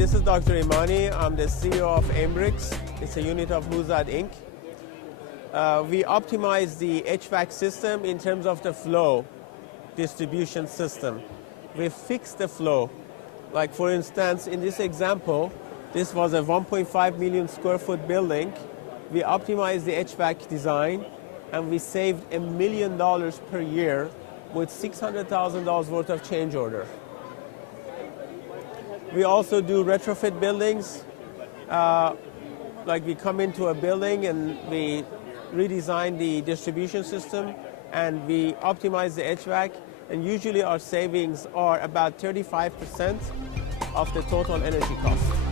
this is Dr. Imani. I'm the CEO of Amberix. It's a unit of Behzad Inc. We optimize the HVAC system in terms of the flow distribution system. We fix the flow. Like for instance, in this example, this was a 1.5 million square foot building. We optimized the HVAC design and we saved $1 million per year with $600,000 worth of change order. We also do retrofit buildings. Like we come into a building and we redesign the distribution system and we optimize the HVAC, and usually our savings are about 35% of the total energy cost.